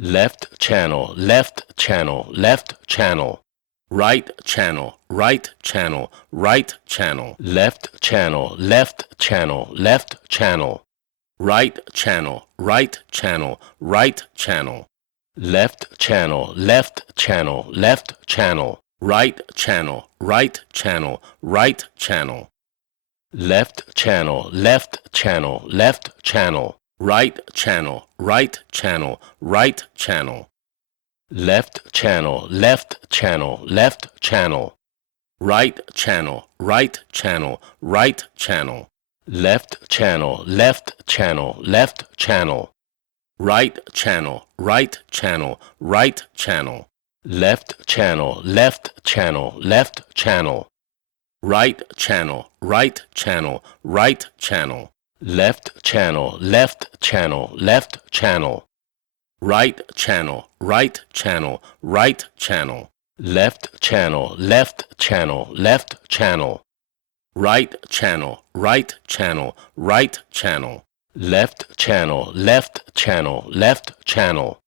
left channel, left channel, left channel, right channel, right channel, right channel, left channel, left channel, left channel, right channel, right channel, right channel, left channel, left channel, left channel, right channel, right channel, right channel, left channel, left channel, left channel, right channel, right channel, right channel, left channel, left channel, left channel, right channel, right channel, right channel, left channel, left channel, left channel, right channel, right channel, right channel, left channel, left channel, left channel, right channel, right channel, right channel, left channel, left channel, left channel, right channel, right channel, right channel, left channel, left channel, left channel, right channel, right channel, right channel, left channel, left channel, left channel,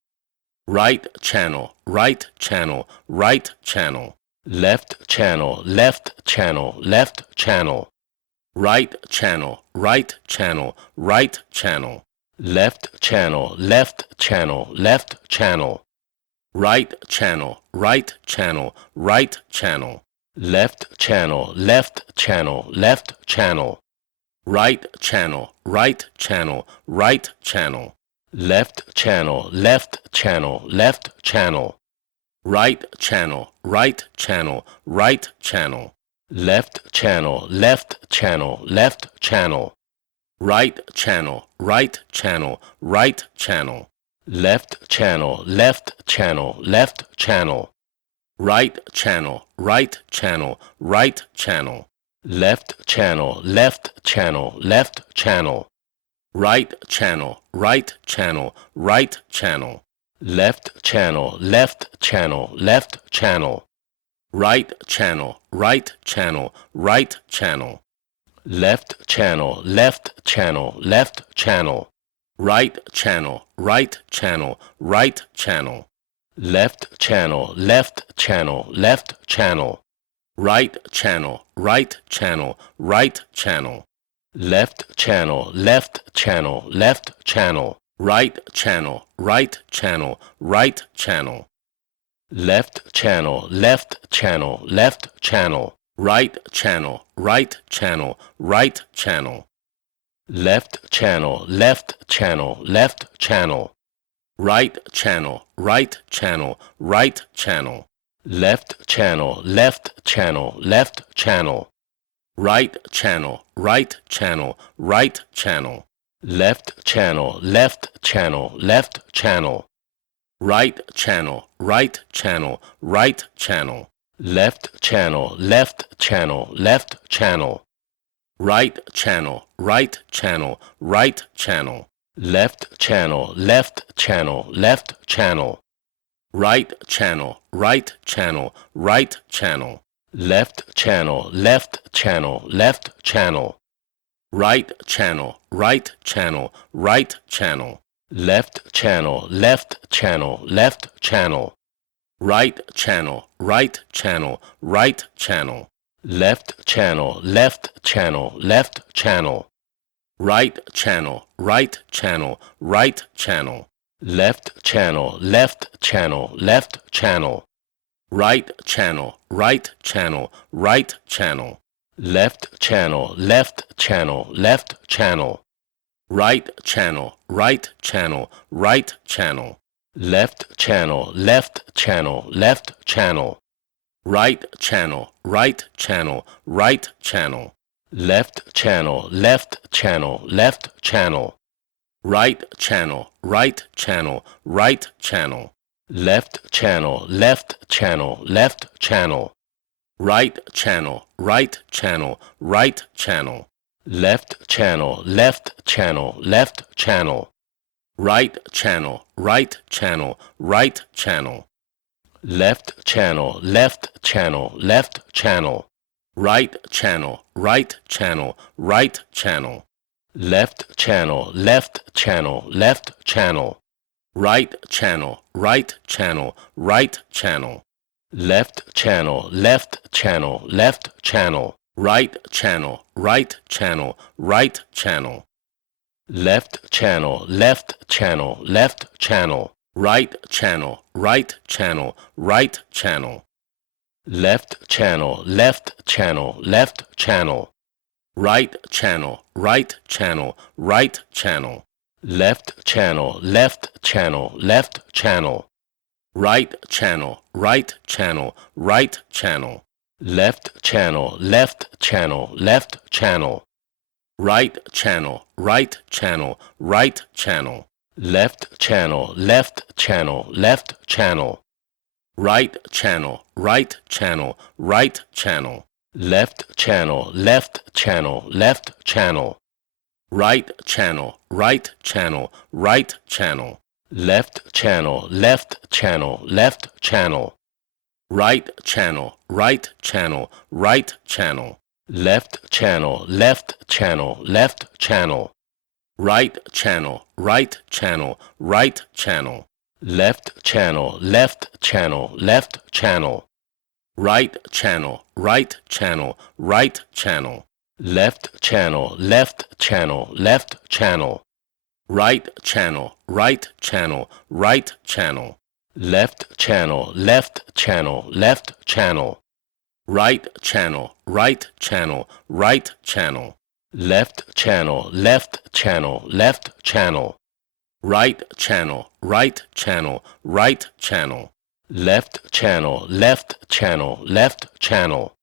right channel, right channel, right channel, left channel, left channel, left channel, right channel, right channel, right channel, left channel, left channel, left channel, right channel, right channel, right channel, left channel, left channel, left channel, right channel, right channel, right channel, left channel, left channel, left channel, right channel, right channel, right channel, left channel, left channel, left channel, right channel, right channel, right channel, left channel, left channel, left channel, right channel, right channel, right channel, left channel, left channel, left channel, right channel, right channel, right channel, left channel, left channel, left channel, right channel, right channel, right channel, left channel, left channel, left channel, right channel, right channel, right channel, left channel, left channel, left channel, right channel, right channel, right channel, left channel, left channel, left channel, right channel, right channel, right channel, left channel, left channel, left channel, right channel, right channel, right channel, left channel, left channel, left channel, right channel, right channel, right channel, left channel, left channel, left channel, right channel, right channel, right channel, left channel, left channel, left channel, right channel, right channel, right channel, left channel, left channel, left channel, right channel, right channel, right channel, left channel, left channel, left channel, right channel, right channel, right channel, left channel, left channel, left channel, right channel, right channel, right channel, left channel, left channel, left channel, right channel, right channel, right channel, left channel, left channel, left channel, right channel, right channel, right channel, left channel, left channel, left channel, right channel, right channel, right channel, left channel, left channel, left channel, right channel, right channel, right channel, left channel, left channel, left channel, right channel, right channel, right channel, left channel, left channel, left channel, right channel, right channel, right channel, left channel, left channel, left channel, right channel, right channel, right channel, left channel, left channel, left channel, right channel, right channel, right channel, left channel, left channel, left channel, right channel, right channel, right channel, left channel, left channel, left channel, right channel, right channel, right channel, left channel, left channel, left channel, right channel, right channel, right channel, left channel, left channel, left channel, right channel, right channel, right channel, left channel, left channel, left channel, right channel, right channel, right channel, left channel, left channel, left channel, right channel, right channel, right channel, left channel, left channel, left channel, right channel, right channel, right channel, left channel, left channel, left channel, right channel, right channel, right channel, left channel, left channel, left channel, right channel, right channel, right channel, left channel, left channel, left channel, right channel, right channel, right channel, left channel, left channel, left channel, right channel, right channel, right channel, left channel, left channel, left channel, right channel, right channel, right channel, left channel, left channel, left channel, right channel, right channel, right channel, left channel, left channel, left channel, right channel, right channel, right channel, left channel, left channel, left channel, right channel, right channel, right channel, left channel, left channel, left channel,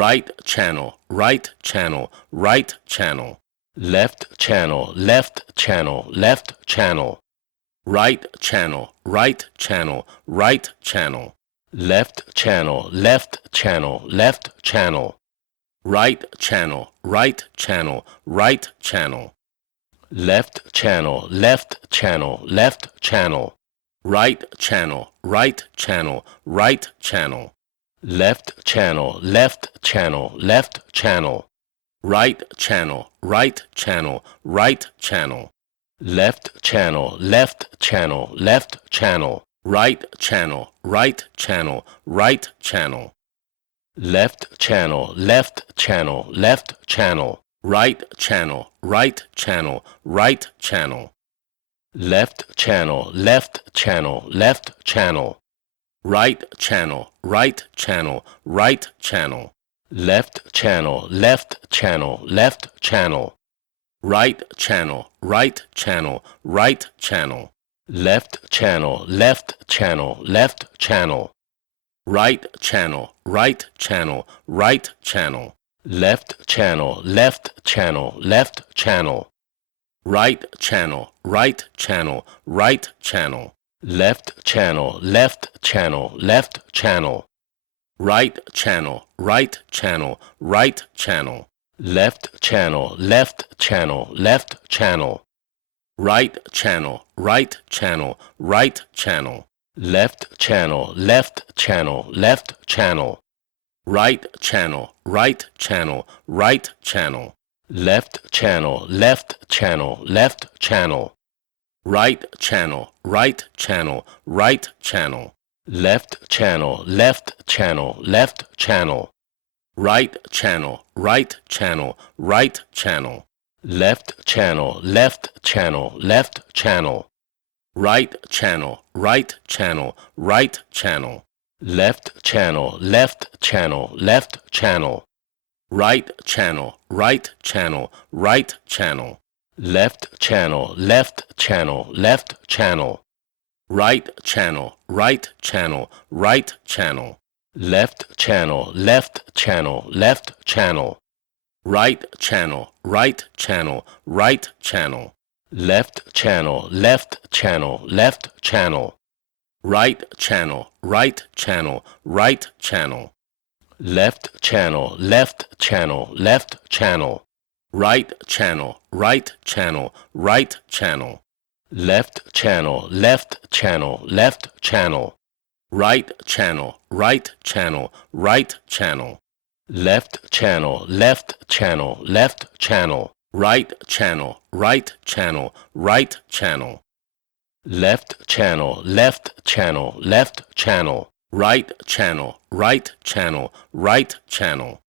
right channel, right channel, right channel, left channel, left channel, left channel, right channel, right channel, right channel, left channel, left channel, left channel, right channel, right channel, right channel, left channel, left channel, left channel, right channel, right channel, right channel, left channel, left channel, left channel, right channel, right channel, right channel, left channel, left channel, left channel, right channel, right channel, right channel, left channel, left channel, left channel, right channel, right channel, right channel, left channel, left channel, left channel, right channel, right channel, right channel, left channel, left channel, left channel, right channel, right channel, right channel, left channel, left channel, left channel, right channel, right channel, right channel, left channel, left channel, left channel, right channel, right channel, right channel, left channel, left channel, left channel, right channel, right channel, right channel, left channel, left channel, left channel, right channel, right channel, right channel, left channel, left channel, left channel, right channel, right channel, right channel, left channel, left channel, left channel, right channel, right channel, right channel, left channel, left channel, left channel, right channel, right channel, right channel, left channel, left channel, left channel, right channel, right channel, right channel, left channel, left channel, left channel, right channel, right channel, right channel, left channel, left channel, left channel, right channel, right channel, right channel, left channel, left channel, left channel, right channel, right channel, right channel, left channel, left channel, left channel, right channel, right channel, right channel, left channel, left channel, left channel, right channel, right channel, right channel, left channel, left channel, left channel, right channel, right channel, right channel, left channel, left channel, left channel, right channel, right channel, right channel, left channel, left channel, left channel, right channel, right channel, right channel.